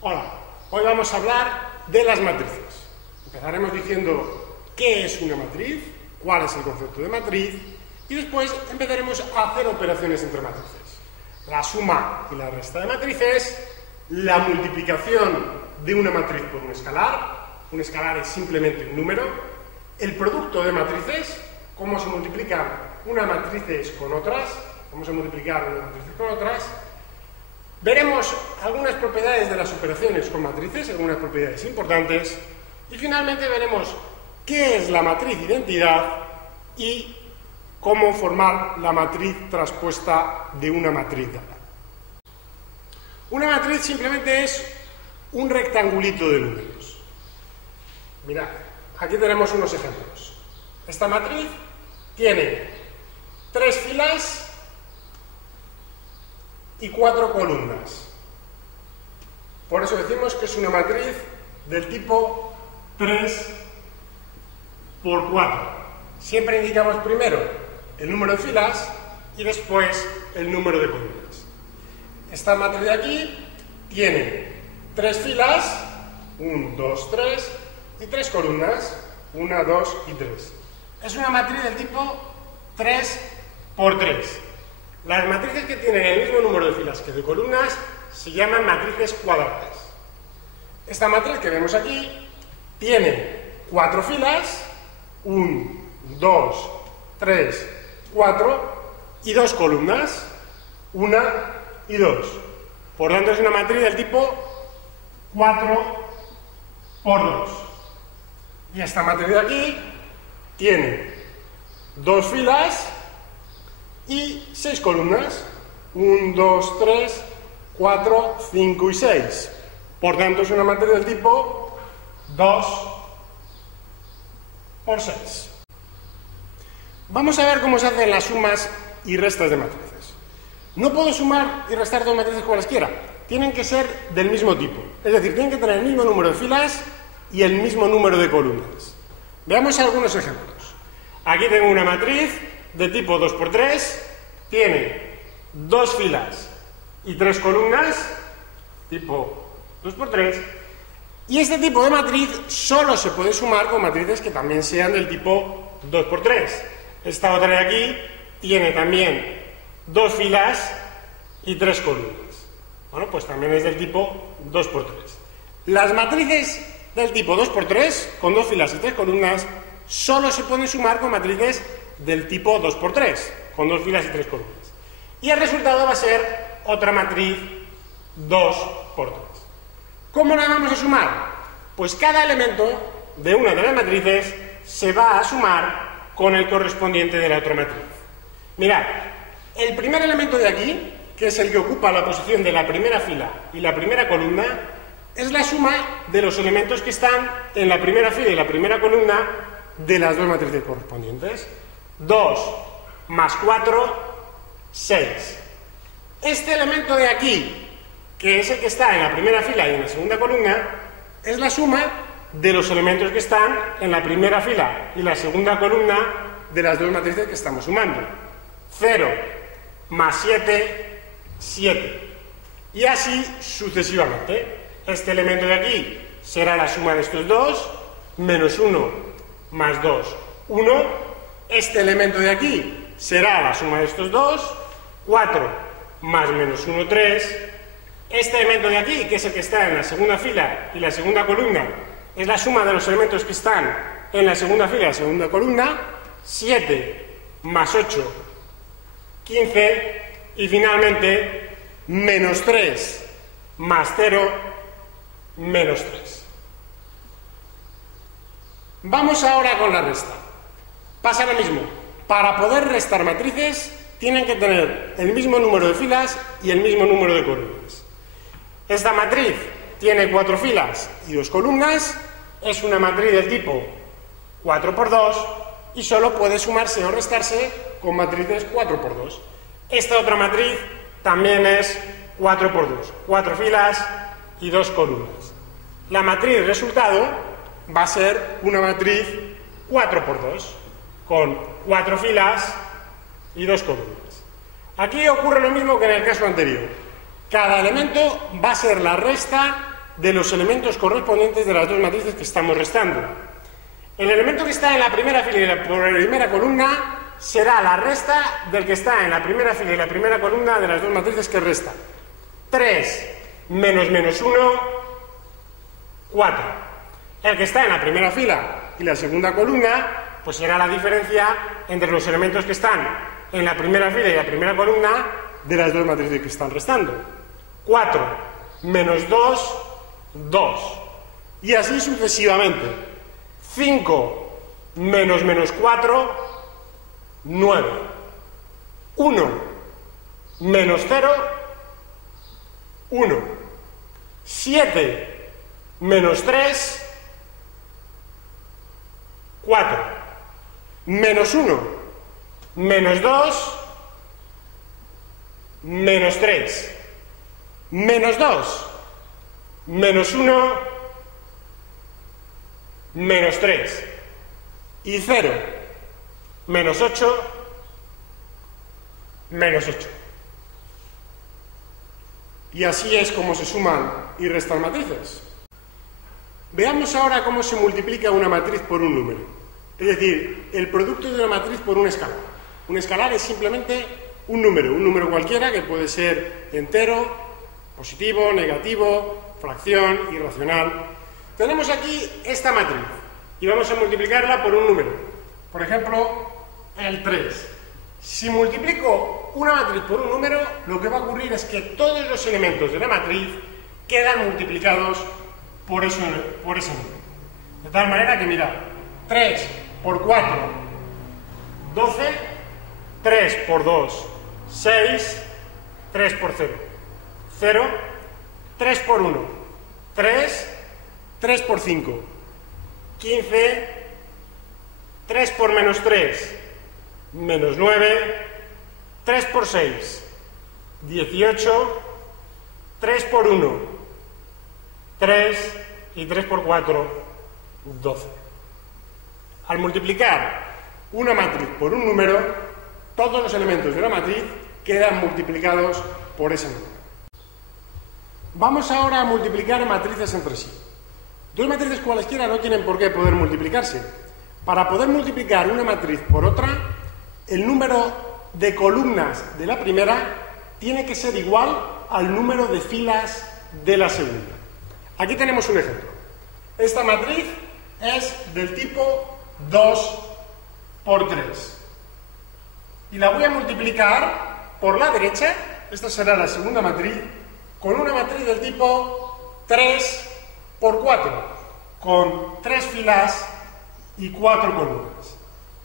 Hola, hoy vamos a hablar de las matrices. Empezaremos diciendo qué es una matriz, cuál es el concepto de matriz y después empezaremos a hacer operaciones entre matrices. La suma y la resta de matrices, la multiplicación de una matriz por un escalar es simplemente un número, el producto de matrices, cómo se multiplican unas matrices con otras, veremos algunas propiedades de las operaciones con matrices, algunas propiedades importantes, y finalmente veremos qué es la matriz identidad y cómo formar la matriz traspuesta de una matriz dada. Una matriz simplemente es un rectangulito de números. Mirad, aquí tenemos unos ejemplos. Esta matriz tiene 3 filas y 4 columnas. Por eso decimos que es una matriz del tipo 3 por 4. Siempre indicamos primero el número de filas y después el número de columnas. Esta matriz de aquí tiene 3 filas, 1, 2, 3, y 3 columnas, 1, 2 y 3. Es una matriz del tipo 3 por 3. Las matrices que tienen el mismo número de filas que de columnas se llaman matrices cuadradas. Esta matriz que vemos aquí tiene 4 filas, 1, 2, 3, 4 y 2 columnas, 1 y 2. Por tanto es una matriz del tipo 4 por 2. Y esta matriz de aquí tiene 2 filas y 6 columnas, 1, 2, 3, 4, 5 y 6. Por tanto es una matriz del tipo 2 por 6. Vamos a ver cómo se hacen las sumas y restas de matrices. No puedo sumar y restar dos matrices cualesquiera, tienen que ser del mismo tipo, es decir, tienen que tener el mismo número de filas y el mismo número de columnas. Veamos algunos ejemplos. Aquí tengo una matriz de tipo 2 por 3, tiene 2 filas y 3 columnas, tipo 2 por 3, y este tipo de matriz solo se puede sumar con matrices que también sean del tipo 2 por 3. Esta otra de aquí tiene también 2 filas y 3 columnas. Bueno, pues también es del tipo 2 por 3. Las matrices del tipo 2 por 3, con 2 filas y 3 columnas, solo se pueden sumar con matrices del tipo 2 por 3, con 2 filas y 3 columnas. Y el resultado va a ser otra matriz 2 por 3. ¿Cómo la vamos a sumar? Pues cada elemento de una de las matrices se va a sumar con el correspondiente de la otra matriz. Mirad, el primer elemento de aquí, que es el que ocupa la posición de la primera fila y la primera columna, es la suma de los elementos que están en la primera fila y la primera columna de las dos matrices correspondientes. 2 más 4, 6. Este elemento de aquí, que es el que está en la primera fila y en la segunda columna, es la suma de los elementos que están en la primera fila y la segunda columna de las dos matrices que estamos sumando. 0 más 7, 7. Y así sucesivamente. Este elemento de aquí será la suma de estos dos, menos 1 más 2, 1. Este elemento de aquí será la suma de estos dos, 4 más menos 1, 3. Este elemento de aquí, que es el que está en la segunda fila y la segunda columna, es la suma de los elementos que están en la segunda fila y la segunda columna, 7 más 8, 15. Y finalmente, menos 3 más 0, menos 3. Vamos ahora con la resta. Pasa lo mismo. Para poder restar matrices, tienen que tener el mismo número de filas y el mismo número de columnas. Esta matriz tiene 4 filas y 2 columnas, es una matriz del tipo 4 por 2 y solo puede sumarse o restarse con matrices 4 por 2. Esta otra matriz también es 4 por 2, 4 filas y 2 columnas. La matriz resultado va a ser una matriz 4 por 2, con 4 filas y 2 columnas. Aquí ocurre lo mismo que en el caso anterior. Cada elemento va a ser la resta de los elementos correspondientes de las dos matrices que estamos restando. El elemento que está en la primera fila y la primera columna será la resta del que está en la primera fila y la primera columna de las dos matrices que restan. 3 menos menos 1, 4. El que está en la primera fila y la segunda columna, pues será la diferencia entre los elementos que están en la primera fila y la primera columna de las dos matrices que están restando. 4 menos 2, 2. Y así sucesivamente. 5 menos menos 4, 9. 1 menos 0, 1. 7 menos 3, 4. Menos 1 menos 2, menos 3. Menos 2 menos 1, menos 3. Y 0 menos 8, menos 8. Y así es como se suman y restan matrices. Veamos ahora cómo se multiplica una matriz por un número. Es decir, el producto de una matriz por un escalar. Un escalar es simplemente un número cualquiera que puede ser entero, positivo, negativo, fracción, irracional. Tenemos aquí esta matriz y vamos a multiplicarla por un número. Por ejemplo, el 3. Si multiplico una matriz por un número, lo que va a ocurrir es que todos los elementos de la matriz quedan multiplicados por ese número. De tal manera que, mirad, 3 por 4, 12, 3 por 2, 6, 3 por 0, 0, 3 por 1, 3, 3 por 5, 15, 3 por menos 3, menos 9, 3 por 6, 18, 3 por 1, 3 y 3 por 4, 12. Al multiplicar una matriz por un número, todos los elementos de la matriz quedan multiplicados por ese número. Vamos ahora a multiplicar matrices entre sí. Dos matrices cualesquiera no tienen por qué poder multiplicarse. Para poder multiplicar una matriz por otra, el número de columnas de la primera tiene que ser igual al número de filas de la segunda. Aquí tenemos un ejemplo. Esta matriz es del tipo 2 por 3. Y la voy a multiplicar por la derecha, esta será la segunda matriz, con una matriz del tipo 3 por 4, con 3 filas y 4 columnas.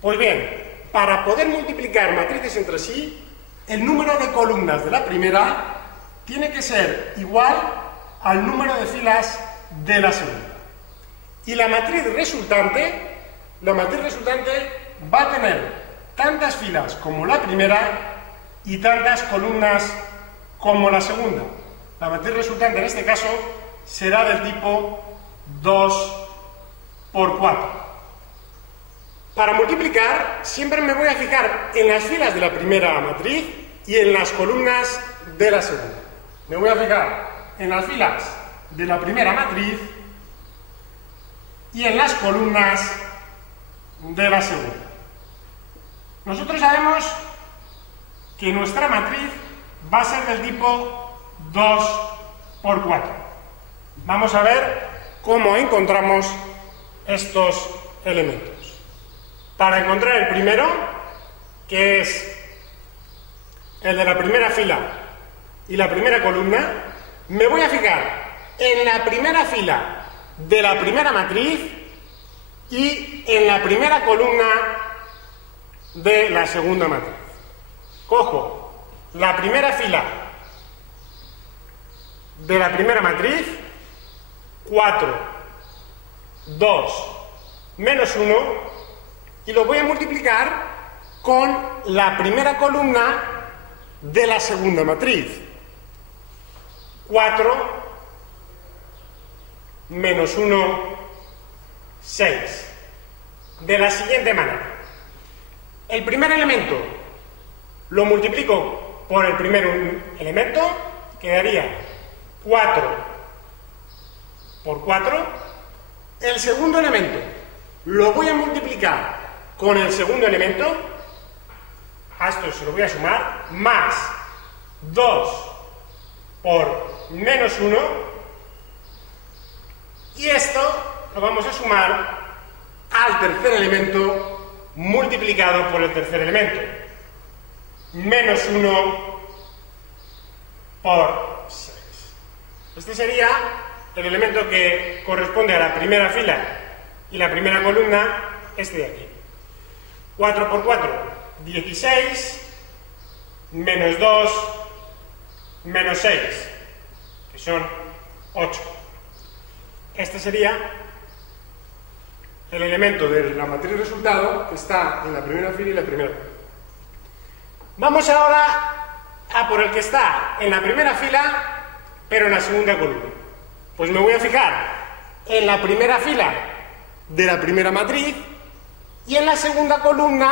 Pues bien, para poder multiplicar matrices entre sí, el número de columnas de la primera tiene que ser igual al número de filas de la segunda. Y la matriz resultante va a tener tantas filas como la primera y tantas columnas como la segunda. La matriz resultante en este caso será del tipo 2 por 4. Para multiplicar, siempre me voy a fijar en las filas de la primera matriz y en las columnas de la segunda. Me voy a fijar en las filas de la primera matriz y en las columnas de la segunda. Nosotros sabemos que nuestra matriz va a ser del tipo 2 por 4. Vamos a ver cómo encontramos estos elementos. Para encontrar el primero, que es el de la primera fila y la primera columna, me voy a fijar en la primera fila de la primera matriz y en la primera columna de la segunda matriz. Cojo la primera fila de la primera matriz, 4, 2, menos 1, y lo voy a multiplicar con la primera columna de la segunda matriz. 4 menos 1, 6. De la siguiente manera. El primer elemento lo multiplico por el primer elemento, quedaría 4 por 4. El segundo elemento lo voy a multiplicar con el segundo elemento, a esto se lo voy a sumar, más 2 por menos 1, y esto lo vamos a sumar al tercer elemento multiplicado por el tercer elemento, menos 1 por 6. Este sería el elemento que corresponde a la primera fila y la primera columna, este de aquí. 4 por 4, 16, menos 2, menos 6, que son 8. Este sería el elemento de la matriz resultado que está en la primera fila y la primera columna. Vamos ahora a por el que está en la primera fila, pero en la segunda columna. Pues me voy a fijar en la primera fila de la primera matriz y en la segunda columna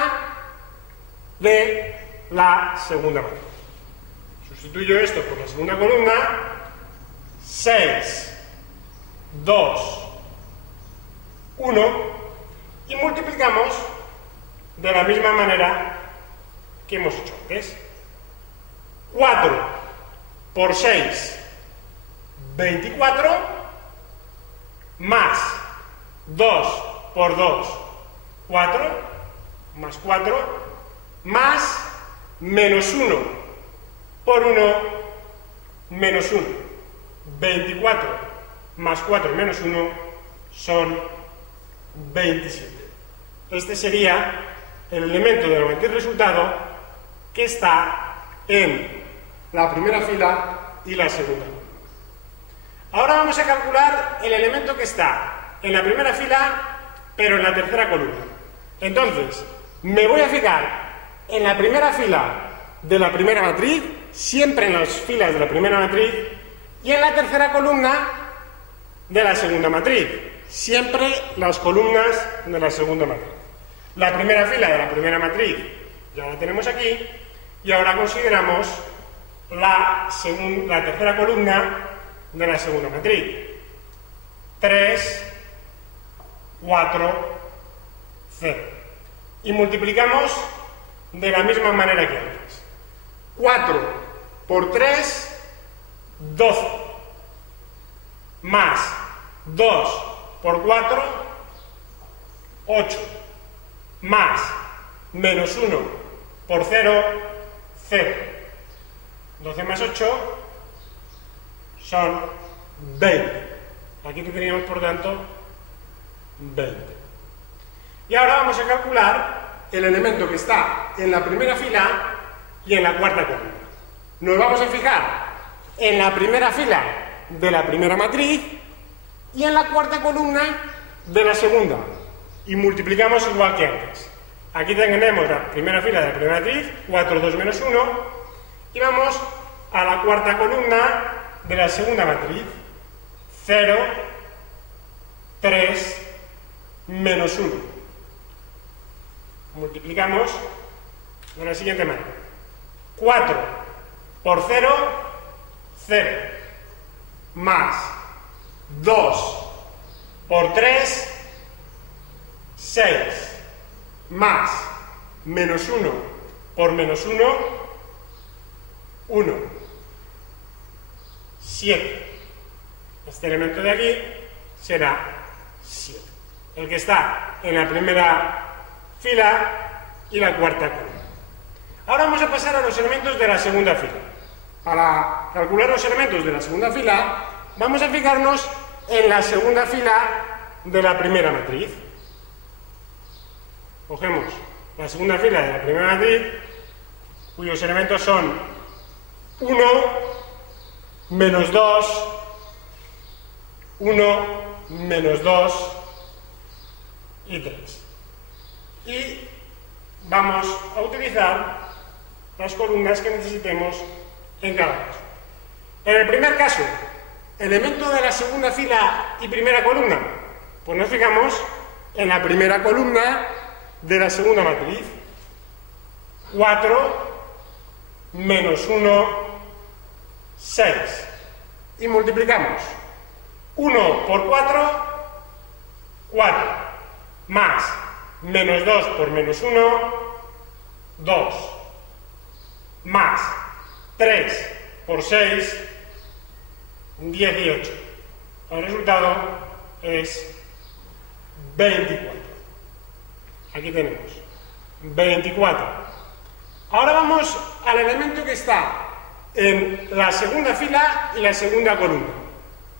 de la segunda matriz. Sustituyo esto por la segunda columna, 6, 2, 1, y multiplicamos de la misma manera que hemos hecho antes. 4 por 6, 24, más 2 por 2, 4, más 4, más menos 1 por 1, menos 1. 24 más 4 menos 1 son 27. Este sería el elemento de la matriz resultado que está en la primera fila y la segunda. Ahora vamos a calcular el elemento que está en la primera fila, pero en la tercera columna. Entonces, me voy a fijar en la primera fila de la primera matriz, siempre en las filas de la primera matriz, y en la tercera columna de la segunda matriz, siempre las columnas de la segunda matriz. La primera fila de la primera matriz ya la tenemos aquí, y ahora consideramos la tercera columna de la segunda matriz. 3, 4, 0. Y multiplicamos de la misma manera que antes. 4 por 3, 12. Más 2 por 4, 8. Más menos 1 por 0, 0. 12 más 8 son 20. Aquí tendríamos, por tanto, 20. Y ahora vamos a calcular el elemento que está en la primera fila y en la cuarta columna. Nos vamos a fijar en la primera fila de la primera matriz y en la cuarta columna de la segunda. Y multiplicamos igual que antes. Aquí tenemos la primera fila de la primera matriz, 4, 2, menos 1, y vamos a la cuarta columna de la segunda matriz, 0, 3, menos 1. Multiplicamos de la siguiente manera. 4 por 0, 0. Más 2 por 3, 6. Más menos 1 por menos 1, 1. 7. Este elemento de aquí será 7. El que está en la primera fila y la cuarta columna. Ahora vamos a pasar a los elementos de la segunda fila. Para calcular los elementos de la segunda fila, vamos a fijarnos en la segunda fila de la primera matriz. Cogemos la segunda fila de la primera matriz, cuyos elementos son 1, menos 2, 1, menos 2 y 3. Y vamos a utilizar las columnas que necesitemos en cada caso. En el primer caso, elemento de la segunda fila y primera columna, pues nos fijamos en la primera columna de la segunda matriz. 4 menos 1, 6. Y multiplicamos 1 por 4, 4, más menos 2 por menos 1, 2, más 3 por 6, 18. El resultado es 24. Aquí tenemos 24. Ahora vamos al elemento que está en la segunda fila y la segunda columna.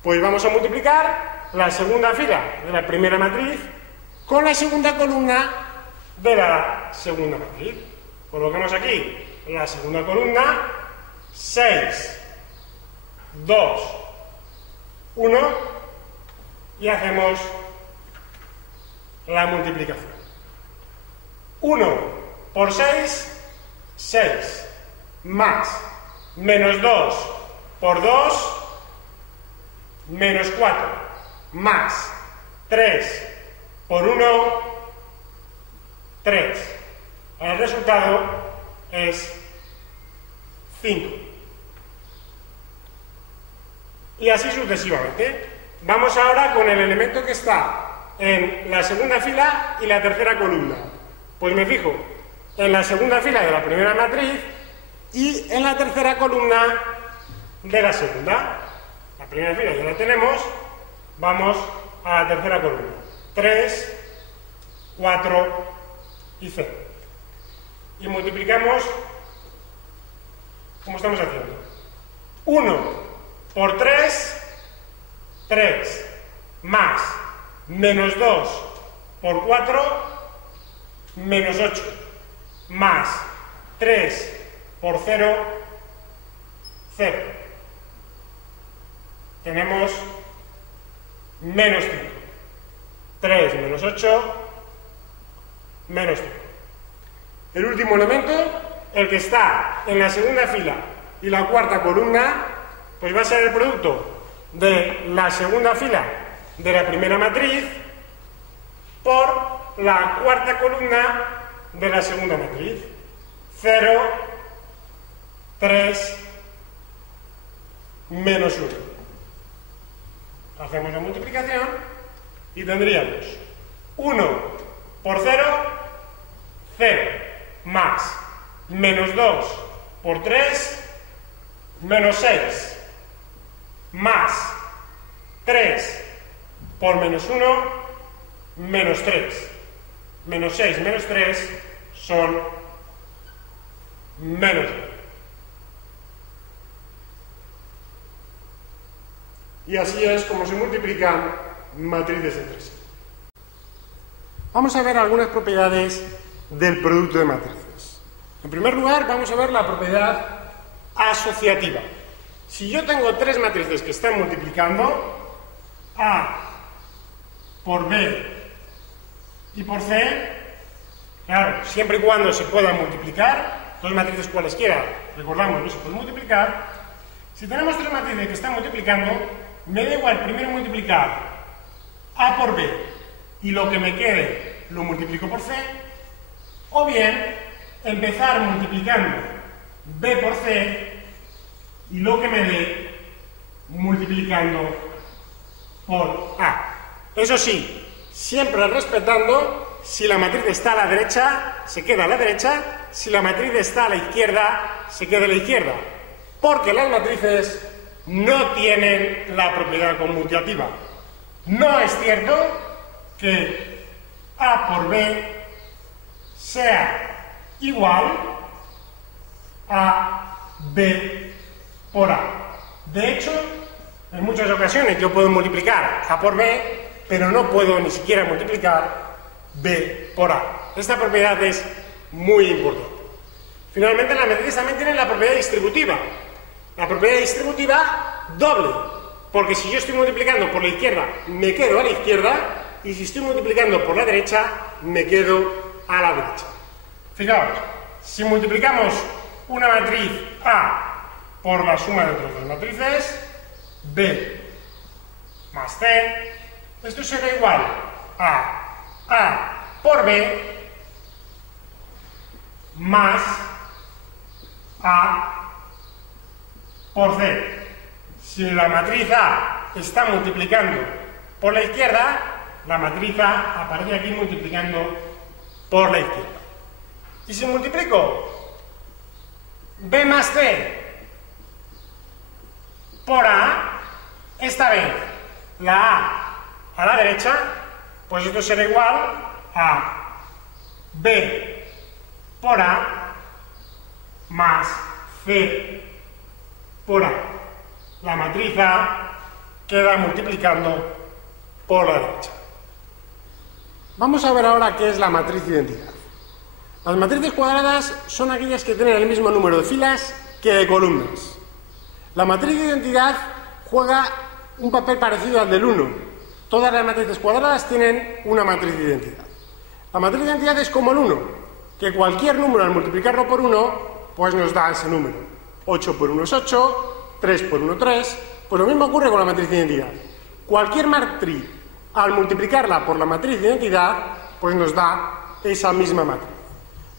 Pues vamos a multiplicar la segunda fila de la primera matriz con la segunda columna de la segunda matriz. Colocamos aquí la segunda columna, 6, 2, 1, y hacemos la multiplicación. 1 por 6, 6, más menos 2 por 2, menos 4, más 3 por 1, 3. El resultado es 5. Y así sucesivamente. Vamos ahora con el elemento que está en la segunda fila y la tercera columna. Pues me fijo en la segunda fila de la primera matriz y en la tercera columna de la segunda. La primera fila ya la tenemos, vamos a la tercera columna. 3, 4 y 0. Y multiplicamos como estamos haciendo. 1 por 3, 3, más menos 2 por 4, menos 8, más 3 por 0, 0. Tenemos menos 5. 3 menos 8, menos 5. El último elemento, el que está en la segunda fila y la cuarta columna, pues va a ser el producto de la segunda fila de la primera matriz por la cuarta columna de la segunda matriz. 0, 3, menos 1. Hacemos la multiplicación y tendríamos 1 por 0, 0, más menos 2 por 3, menos 6, más 3 por menos 1, menos 3. Menos 6 menos 3 son menos 1. Y así es como se multiplican matrices entre sí. Vamos a ver algunas propiedades del producto de matrices. En primer lugar, vamos a ver la propiedad asociativa. Si yo tengo tres matrices que están multiplicando, A por B y por C, claro, siempre y cuando se puedan multiplicar, dos matrices cualesquiera, recordamos, no se pueden multiplicar. Si tenemos tres matrices que están multiplicando, me da igual primero multiplicar A por B y lo que me quede lo multiplico por C, o bien empezar multiplicando B por C y lo que me dé multiplicando por A. Eso sí, siempre respetando, si la matriz está a la derecha, se queda a la derecha, si la matriz está a la izquierda, se queda a la izquierda, porque las matrices no tienen la propiedad conmutativa. No es cierto que A por B sea igual a B por A. De hecho, en muchas ocasiones yo puedo multiplicar A por B, pero no puedo ni siquiera multiplicar B por A. Esta propiedad es muy importante. Finalmente, las matrices también tienen la propiedad distributiva. La propiedad distributiva doble, porque si yo estoy multiplicando por la izquierda, me quedo a la izquierda, y si estoy multiplicando por la derecha, me quedo a la derecha. Fijaos, si multiplicamos una matriz A por la suma de otras dos matrices, B más C, esto será igual a A por B más A por C. Si la matriz A está multiplicando por la izquierda, la matriz A aparece aquí multiplicando por la izquierda. Y si multiplico B más C por A, esta vez la A la derecha, pues esto será igual a B por A más C por A. La matriz A queda multiplicando por la derecha. Vamos a ver ahora qué es la matriz de identidad. Las matrices cuadradas son aquellas que tienen el mismo número de filas que de columnas. La matriz de identidad juega un papel parecido al del 1. Todas las matrices cuadradas tienen una matriz de identidad. La matriz de identidad es como el 1, que cualquier número al multiplicarlo por 1, pues nos da ese número. 8 por 1 es 8, 3 por 1 3, pues lo mismo ocurre con la matriz de identidad. Cualquier matriz, al multiplicarla por la matriz de identidad, pues nos da esa misma matriz.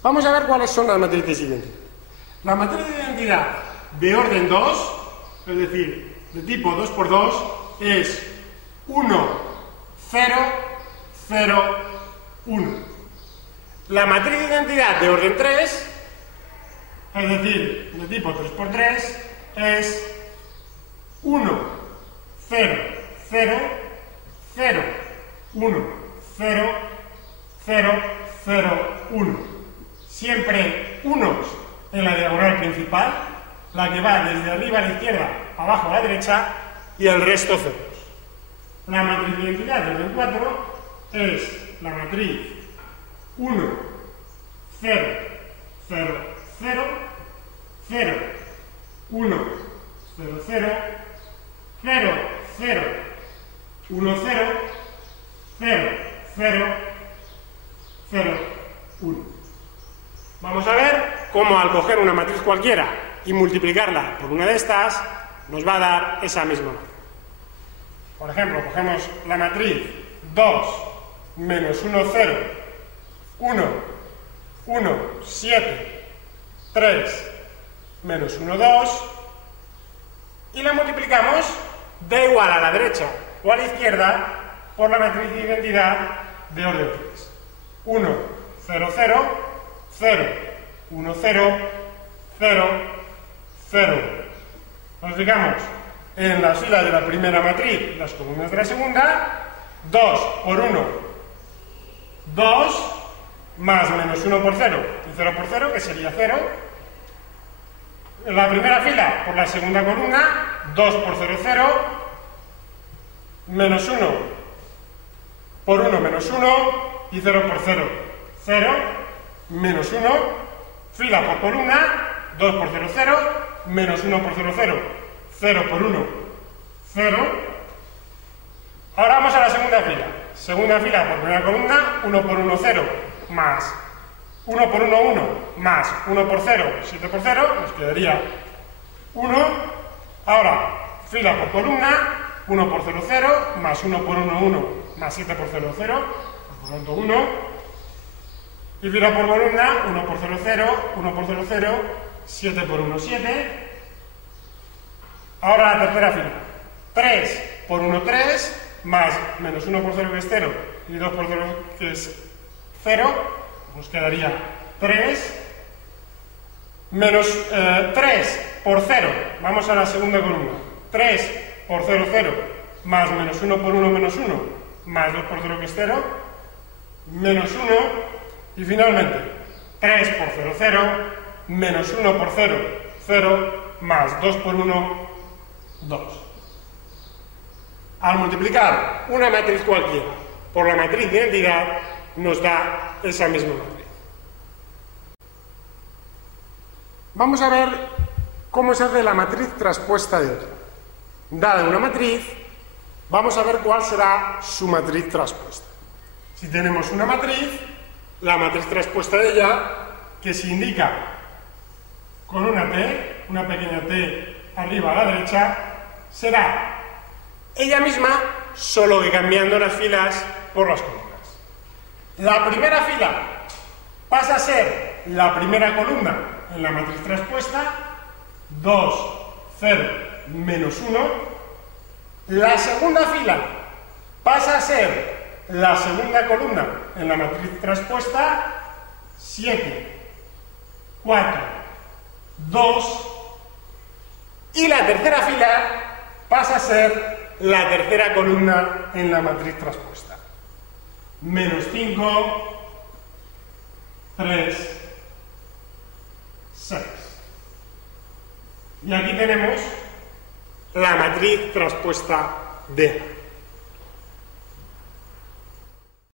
Vamos a ver cuáles son las matrices de identidad. La matriz de identidad de orden 2, es decir, de tipo 2 por 2, es 1, 0, 0, 1. La matriz de identidad de orden 3, es decir, de tipo 3 por 3, es 1, 0, 0, 0, 1, 0, 0, 0, 1. Siempre unos en la diagonal principal, la que va desde arriba a la izquierda, abajo a la derecha, y el resto ceros. La matriz de identidad de orden 4 es la matriz 1, 0, 0, 0, 0, 1, 0, 0, 0, 0, 1, 0, 0, 0, 0, 1. Vamos a ver cómo al coger una matriz cualquiera y multiplicarla por una de estas, nos va a dar esa misma matriz. Por ejemplo, cogemos la matriz 2 menos 1, 0, 1, 1, 7, 3, menos 1, 2, y la multiplicamos da igual a la derecha o a la izquierda por la matriz de identidad de orden 3. 1, 0, 0, 0, 1, 0, 0, 0. Nos fijamos en las filas de la primera matriz, las columnas de la segunda. 2 por 1, 2, más menos 1 por 0, y 0 por 0, que sería 0. En la primera fila, por la segunda columna, 2 por 0, 0, menos 1 por 1, menos 1, y 0 por 0, 0, menos 1, fila por columna, 2 por 0, 0, menos 1 por 0, 0, 0 por 1, 0. Ahora vamos a la segunda fila. Segunda fila por primera columna, 1 por 1, 0, más 1 por 1, 1, más 1 por 0, 7 por 0, nos quedaría 1. Ahora, fila por columna, 1 por 0, 0, más 1 por 1, 1, más 7 por 0, 0, por lo tanto 1. Y fila por columna, 1 por 0, 0, 1 por 0, 0, 7 por 1, 7. Ahora la tercera fila. 3 por 1, 3, más menos 1 por 0, que es 0, y 2 por 0, que es 0, nos quedaría 3, menos 3 por 0, vamos a la segunda columna. 3 por 0, 0, más menos 1 por 1, menos 1, más 2 por 0, que es 0, menos 1, y finalmente 3 por 0, 0, menos 1 por 0, 0, más 2 por 1, 2. Al multiplicar una matriz cualquiera por la matriz de identidad, nos da esa misma matriz. Vamos a ver cómo se hace la matriz traspuesta de otra. Dada una matriz, vamos a ver cuál será su matriz traspuesta. Si tenemos una matriz, la matriz traspuesta de ella, que se indica con una T, una pequeña T arriba a la derecha, será ella misma, solo que cambiando las filas por las columnas. La primera fila pasa a ser la primera columna en la matriz traspuesta, 2, 0, menos 1. La segunda fila pasa a ser la segunda columna en la matriz traspuesta, 7, 4, 2, y la tercera fila pasa a ser la tercera columna en la matriz traspuesta. Menos 5, 3, 6. Y aquí tenemos la matriz traspuesta de A.